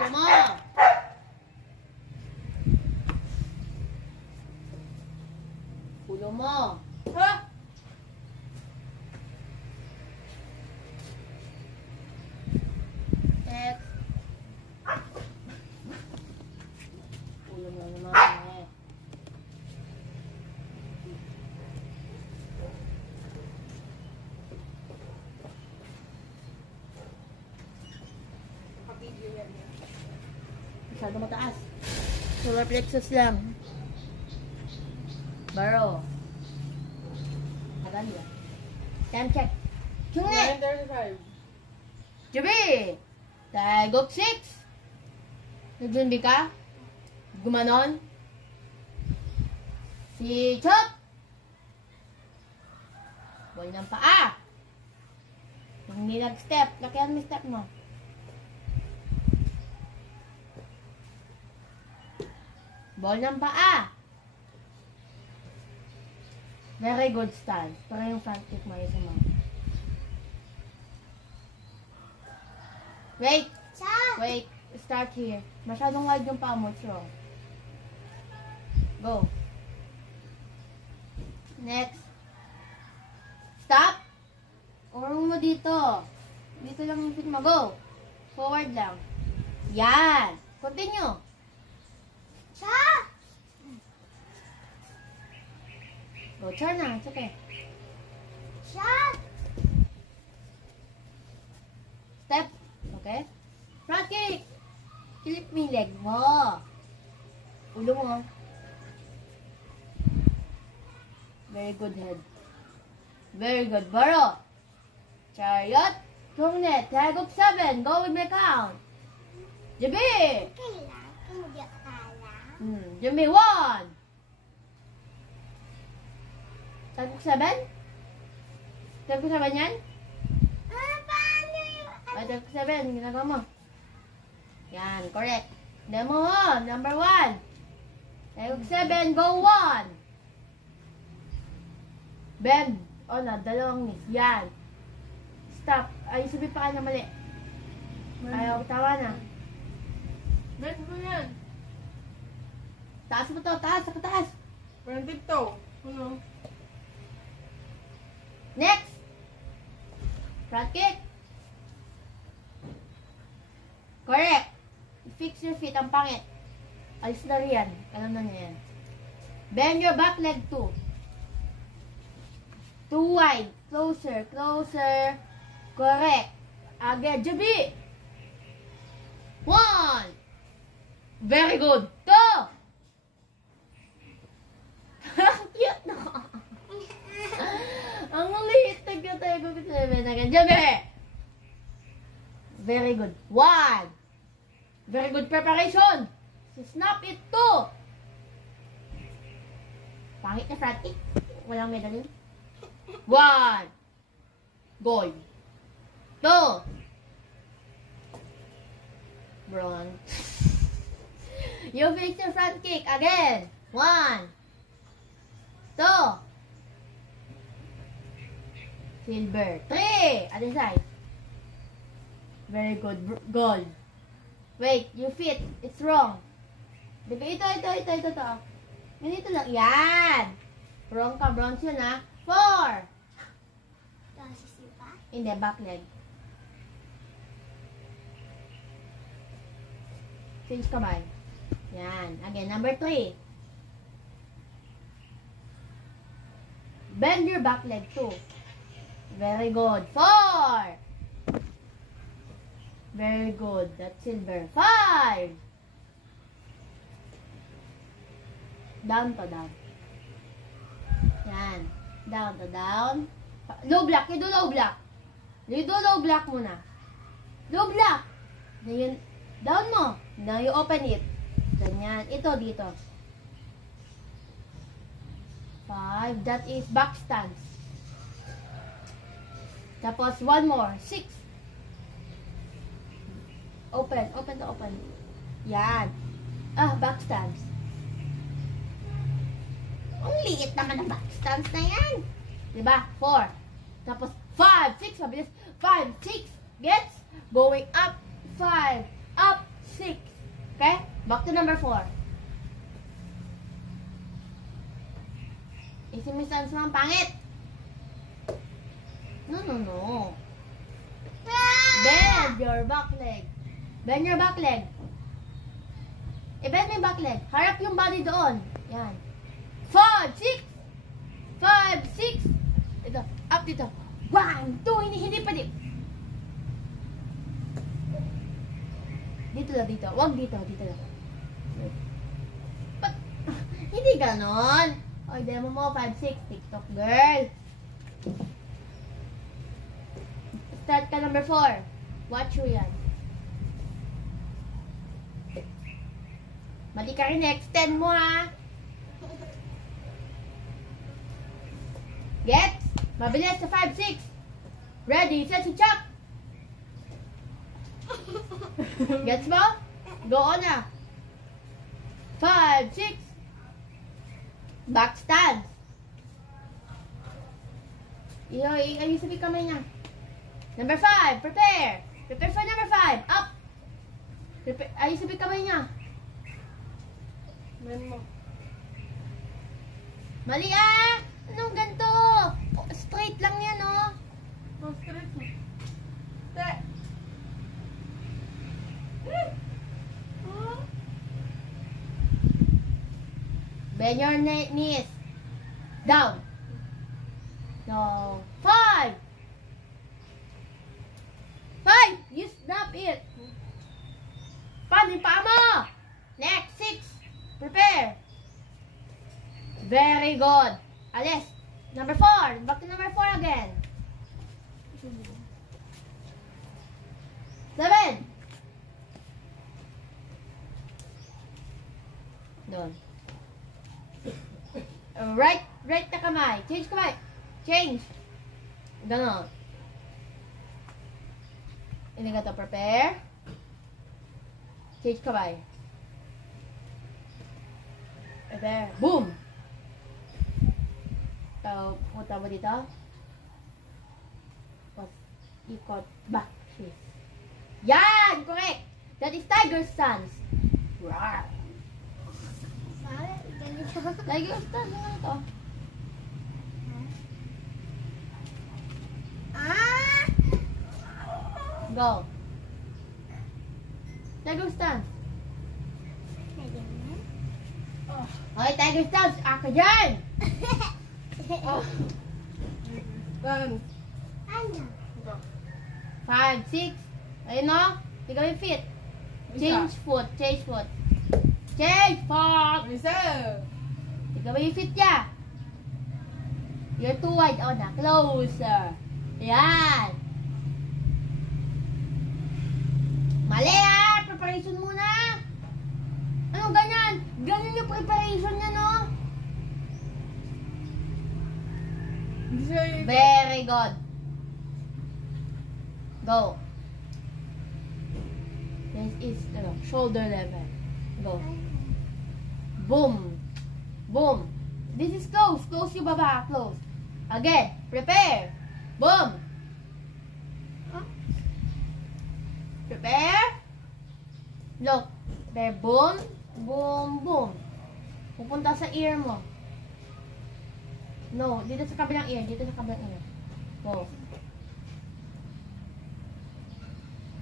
Ulo mo. Ulo mo. Ha? X. Ulo mo naman. Kapidyo yan. Masyado mataas. Solar plexus lang. Baro. Agad yan. Time check. Chungit! 9:35. Jubi! Tagok 6! Nagdunbi ka? Gumanon? Si Chop! Ball ng paa! Hindi nag-step. Lakihan mo step mo. Ball ng paa! Very good stance. Para yung front kick mo yung sumama. Wait! Wait! Start here. Masyadong wide yung paa mo. It's wrong. Go. Next. Stop! Urong mo dito. Dito lang yung feet mo. Go. Forward lang. Yan. Continue. Go, turn na. It's okay. Step. Okay? Front kick. Kilip mo yung leg mo. Ulo mo. Very good head. Very good. Baro. Chariot. Tungnet. Tagok 7. Go with my count. Jabi. Jabi 1. Tagok 7? Tagok 7 yan? Ay, tagok 7. Ginagawa mo. Yan, correct. Demo on. Number 1. Tagok 7. Go 1. Bend. O na, dalawang miss. Yan. Stop. Ay, sabi pa ka na mali. Ayaw, tawa na. Bet mo yan. Taas mo to. Taas. Sa taas. Parang tiptoe. Ano? Next. Front kick. Correct. Fix your feet. Ang pangit. Alis na riyan. Alam na niya yan. Bend your back leg too. Too wide. Closer. Closer. Correct. Again. Jabi. 1. Very good. 2. Cute na. Ang liit na cute tayo. Jabi. Very good. 1. Very good preparation. Snap it 2. Pangit na front kick. Walang medalin. 1. Goal. 2. Bronze. You fix your front kick again. 1. 2. Silver. 3. Other side. Very good. Gold. Wait, you fit. It's wrong. Diba ito. Ganito lang. Yan. Wrong ka. Bronze yun ha. 4. Hindi, back leg. Change kamay. Yan. Again, number 3. Bend your back leg too. Very good. 4. Very good. That's silver. 5. Down to down. Yan. Down to down. Low block. You do low block. You do low block muna. Low block. Then, down mo. Now you open it. Ganyan. Ito dito. 5. That is back stance. Tapos, one more. 6. Open. Open to open. Yan. Back stance. Ang liit naman ang back stance na yan. Diba? 4. Tapos, 5, 6. Mabilis. 5, 6. Gets? Going up. 5. Up. 6. Okay? Back to number 4. Isi Miss Sans mo ang pangit. No. Bend your back leg. Bend your back leg. I-bend mo yung back leg. Harap yung body doon. Yan. 5, 6. 5, 6. Ito. Up dito. 1, 2. Hindi pa dito. Dito lang, dito. Wag dito. Dito lang. But, hindi ganon. O, demo mo. 5, 6. TikTok girl. Start ka number 4. Watch you yan. Mali ka rin. Extend mo ha. Gets? Mabilis sa 5, 6. Ready, set, si Chuck. Gets mo? Go on na. 5, 6. Back stance. Ayusin mo yung kamay niya. Number 5, prepare. Prepare for number 5. Up. Ayusin mo yung kamay niya. Ben mo. Mali ah! Anong ganito? Oh, straight lang yan oh. Oh, straight mo. Te. Bend your knees. Down. No. 5. 5. You snap it. Paano yung paa mo? Next. 6. Prepare. Very good. Alis. Number 4. Back to number 4 again. 7. Doon. Right na kamay. Change kamay. Change. Ganon. Hindi ka to prepare. Change kamay. Prepare. Boom! So, punta mo dito. Tapos, ikot. Back. Shift. Yan! Correct! That is tiger stance. Rawr! Tiger stance. Ano ito? Go. Tiger stance. Okay, tiger stance. Ako dyan! Oh. Done. 5, 6. Ayun no? Tignan mo yung feet. Change foot. Change foot. Change foot. Isa. Tignan mo yung feet niya. You're too wide. Oh, na. Closer. Yan. Mali ah! Preparation muna. Ano ganyan? Ganyan yung preparation niya, no? Hindi siya yung... Very good. Go. This is shoulder level. Go. Boom. Boom. This is close. Close yung baba. Close. Again. Prepare. Boom. Prepare. Look. Prepare. Boom. Boom. Boom. Pupunta sa ear mo. No. Dito sa kabilang ear. Dito sa kabilang ear. Go.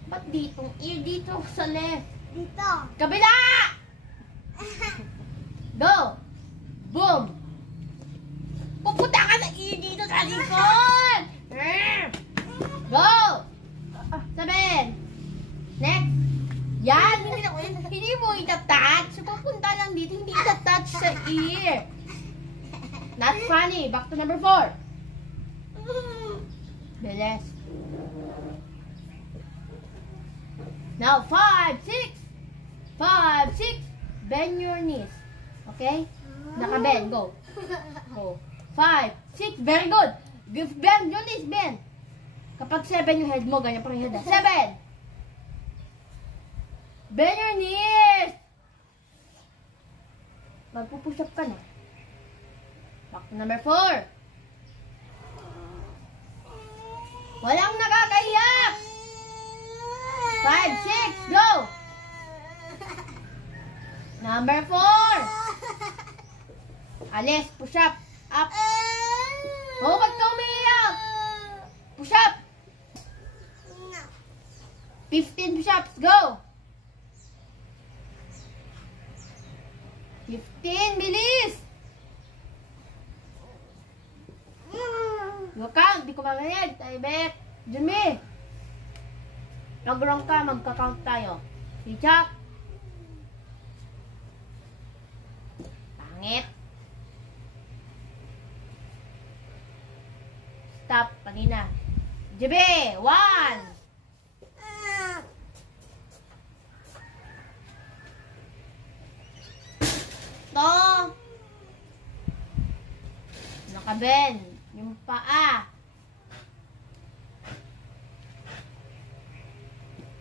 Ba't ditong ear? Dito sa left. Dito. Kabila! Go! Boom! Pupunta ka sa ear dito sa likod! Go! 7. Next. Yan! Hindi mo itatouch. Pupunta lang dito. Hindi itatouch sa ear. Not funny. Back to number 4. Bilis. Now, 5, 6. 5, 6. Bend your knees. Okay? Naka-bend. Go. Go. 5, 6. Very good. Bend your knees. Bend. Kapag 7 yung head mo, ganyan pa rin head. 7. Bend your knees. Magpupush up ka na. Back to number 4. Walang nakakahiyak. 5, 6, go! Number 4. Alis, push up. Up. Oh, ba't ka umiiyak? Push up. 15 push-ups. Go. 15. Bilis. Go count. Di ko mamayag. Tayo, bet. Junmi. Mag-wrong ka. Magka-count tayo. Tichak. Pangit. Stop. Kanina. Jibe. 1. To. Nakaben. Yung paa.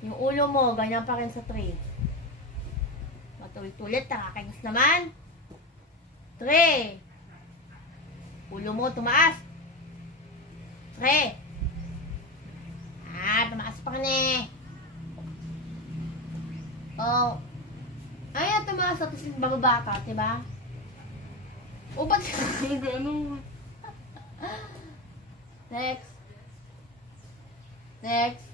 Yung ulo mo, ganyan pa rin sa 3. Matulit-tulit, nakakainis naman. 3. Ulo mo, tumaas. 3. Tumaas pa ka na eh. Oh. Ayaw, tumaas ako kasi bababa ka, diba? O, ba't? Ano? Next. Next.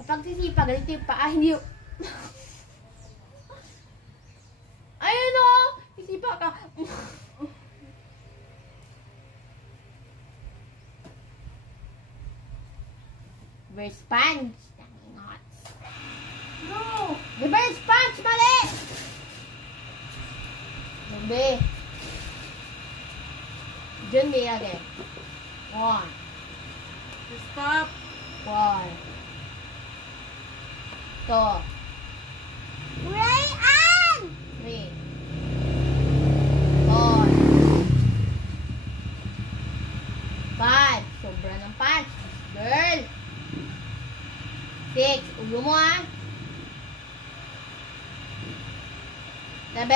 Kapag sisipa, ganito yung paa, hindi yung... Ayun o! Sisipa ka. Reverse punch. No! Reverse punch! Mali! Junbi. Junbi again. 1. Stop. 1. 2. Ryan! 3. 4. 5. Sobra ng punch. Girl. 6. Ulo mo ah. 7.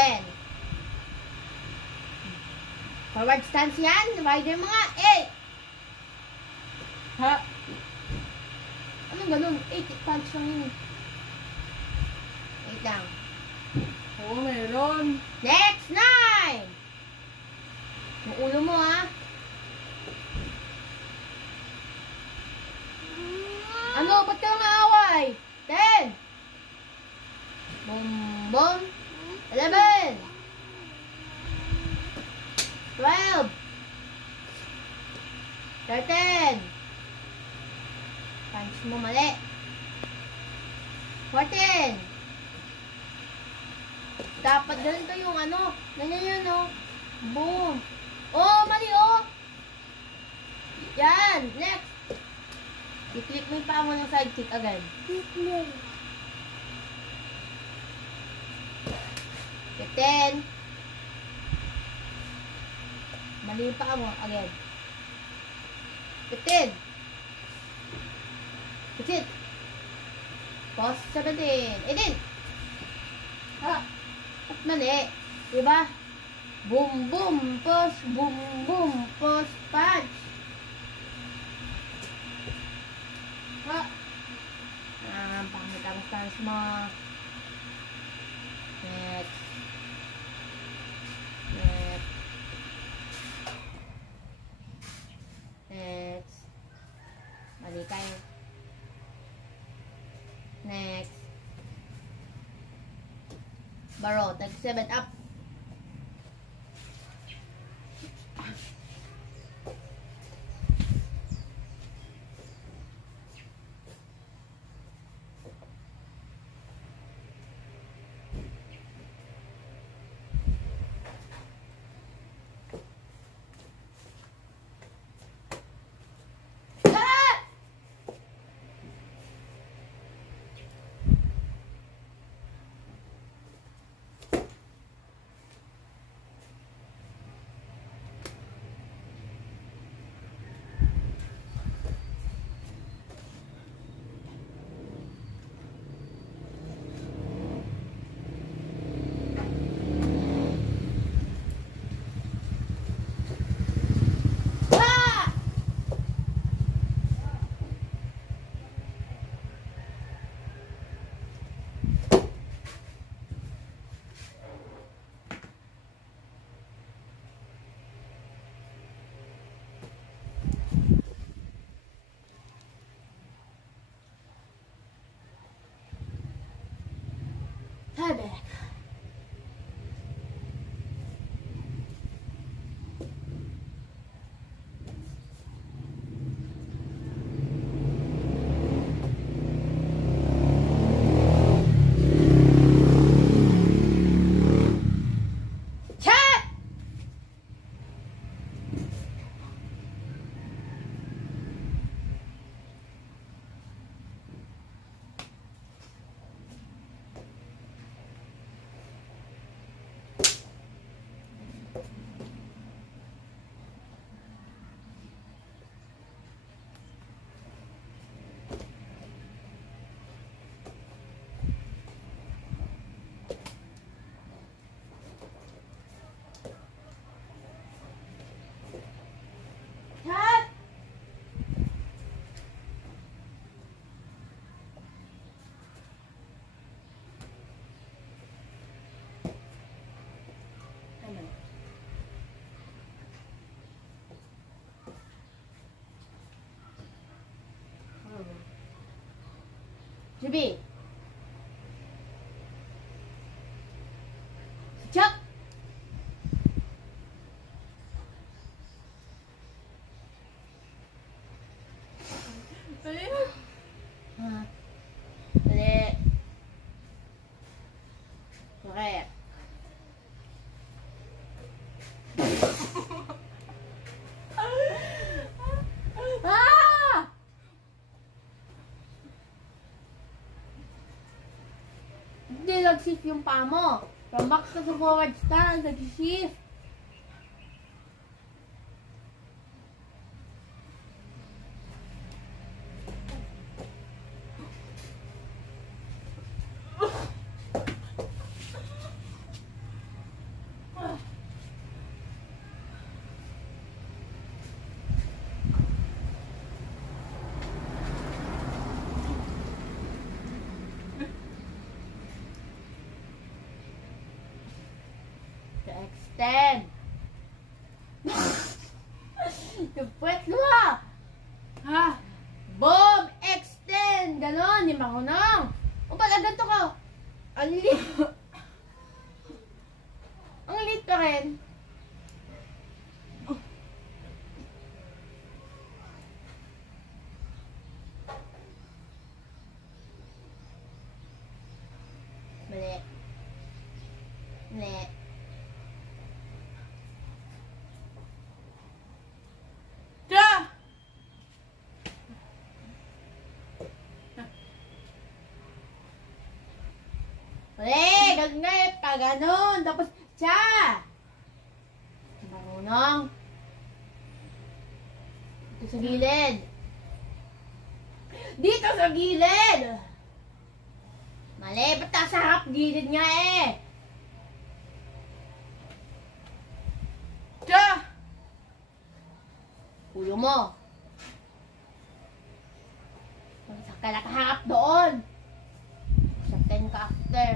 Forward stance yan. Rider mga 8. Ha? Anong ganun? 8 punch lang yun. 8 lang. Oo, meron. Next, 9. Yung ulo mo ha. Ano? Ba't ka naaway? 10. Boom, boom. 11. 12. 13. Punch mo mali. 14. Dapat ganito yung ano. Ganyan yun, no? Boom. Oh, mali, oh. Yan. Next. I-click mo yung paa mo ng side kick agad. 15. Mali yung paa mo agad. 15. That's it. Pause 17. 18. Ah, at mali. Diba? Boom, boom, pause, boom, boom, pause, punch. Pangit ang stance mo. Next. Next. Next. Mali kayo. Next. Baro, tag 7 up. Tiebreak. Cut! Ano? Juby! Chuck! Ayun. Dali. Correct. Ah! Hindi nag-shift yung paa mo. From back ka sa forward stand, nag-shift. To extend. Yung puwet mo! Ha? Bob! Extend! Ganon, di marunong. O pala, ganito ka. Ang lit. Ang lit pa rin. Mali. Mali. Tiya! Mali! Ganun nga eh. Pa ganon. Tapos, siya! Marunong. Dito sa gilid. Dito sa gilid! Mali, ba't nasa harap gilid nga eh? Tiya! Ulo mo. Saka ka nakaharap doon. Saktan ka after.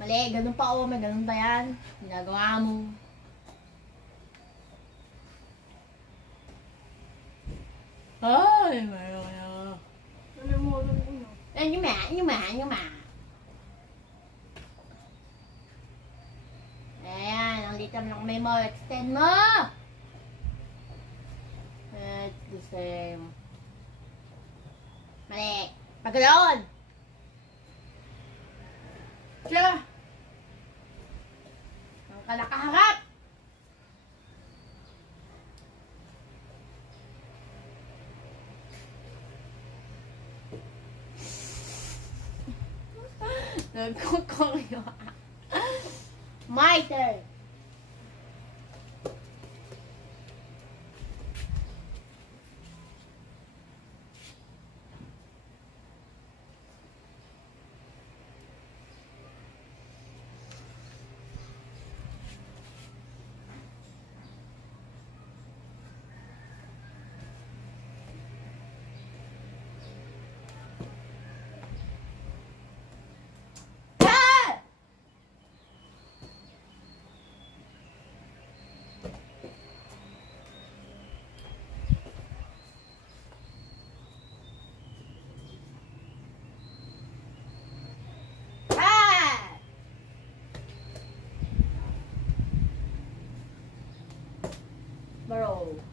Mali, ganun pa oh, may ganun pa yan. Ginagawa mo. Ay, mayroon na. Nalimutan ko na. Yuma. Ayan, ang litam ng kamay mo. Extend mo! It's the same. Mali. Pagkaloon! Tiya! Ang ka nakaharap! Nagkukuryo. My turn. Bro.